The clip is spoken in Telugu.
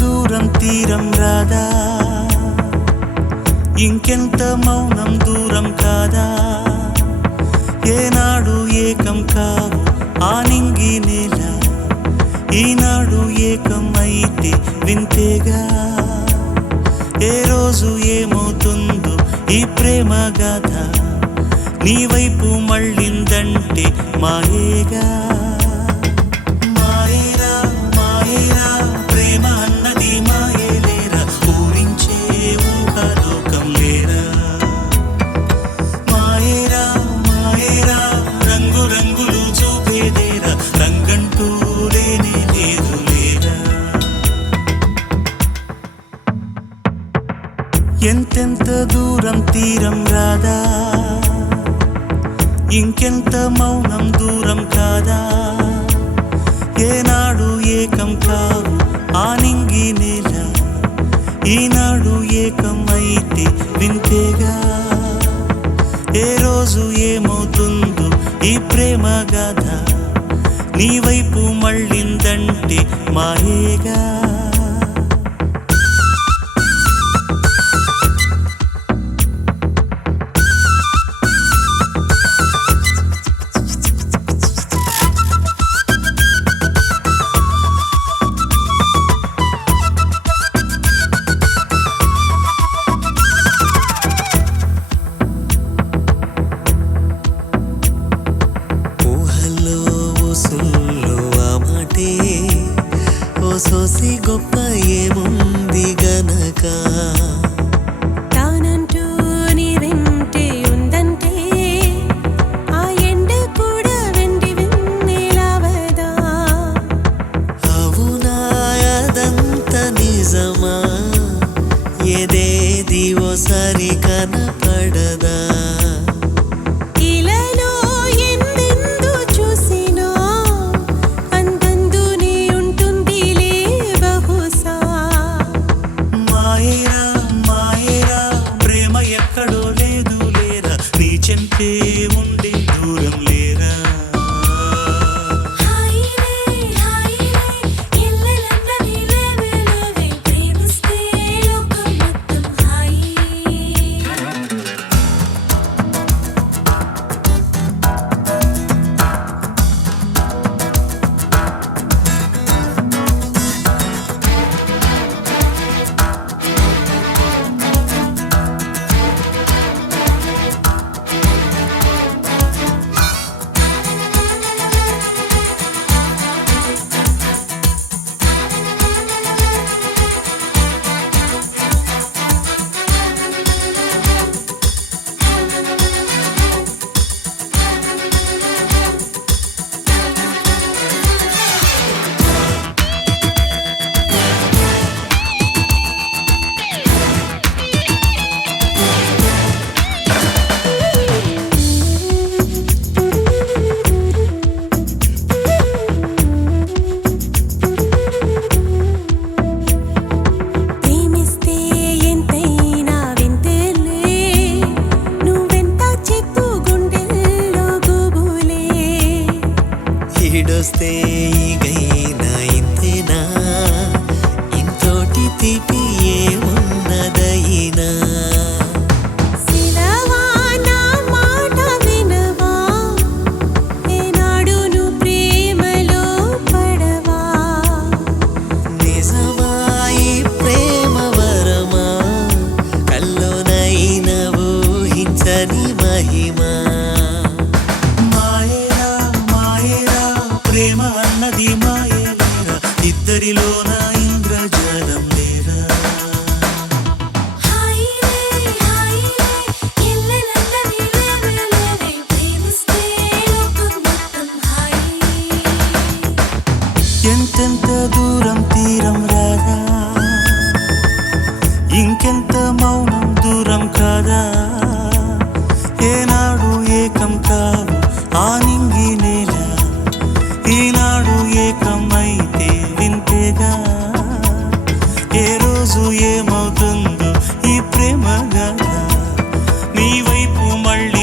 దూరం తీరం రాదా, ఇంకెంత మౌనం దూరం కాదా, ఏనాడు ఏకం కావు ఆ నింగి నేల, ఈనాడు ఏకం అయితే వింతేగా, ఏ రోజు ఏమవుతుందో ఈ ప్రేమ గాథ, నీ వైపు మళ్ళిందంటే మాయేగా. మాయేరా మాయేరా ప్రేమ అన్నది మాయేలేరా, ఊరించే ఊహాలోకం లేరా. మాయేరా మాయేరా రంగు రంగులు చూపేదేరా, రంగంటూ లేనే లేదు లేరా. ఎంతెంత దూరం తీరం రాదా, ఇంకెంత మౌనం దూరం కాదా, ఏనాడు ఏకం కావు ఆ నింగి నేల, ఈనాడు ఏకం అయితే వింతేగా, ఏ రోజు ఏమవుతుందో ఈ ప్రేమ గాథ, నీ వైపు మళ్ళిందంటే మాయేగా. సోసి గొప్ప ఏముంది గనక, తానంటూ నీ వెంటే ఉందంటే ఆ ఎండ కూడా వెండి వెన్నెలవదా. అవునా అదంత నిజమా, ఏదేది ఓసారి కనపడదా. ఎక్కడో లేదు లేరా, నీ చెంతే ఉండే దూరం లేరా. ఈడొస్తే ఈగైనా ఇంతేనా, ఇంతోటి తీపి ఏమున్నదైనా. శిలవా నా మాట వినవా, ఏనాడు నువ్వు ప్రేమలో పడవా. నిజమా ఈ ప్రేమ వరమా, కల్లోనైనా ఊహించని మహిమా. ప్రేమ అన్నది మాయేలేరా, ఇద్దరిలోన ఇంద్రజాలం లేరా. ఎంతెంత దూరం తీరం రాదా, ఇంకెంత మౌనం దూరం కాదా, ఏనాడు ఏకం కావు ఆ నింగి నేల, ఈనాడు ఏకమైతే వింతేగా, ఏ రోజు ఏమవుతుందో ఈ ప్రేమ గాథ, నీ వైపు మళ్ళీ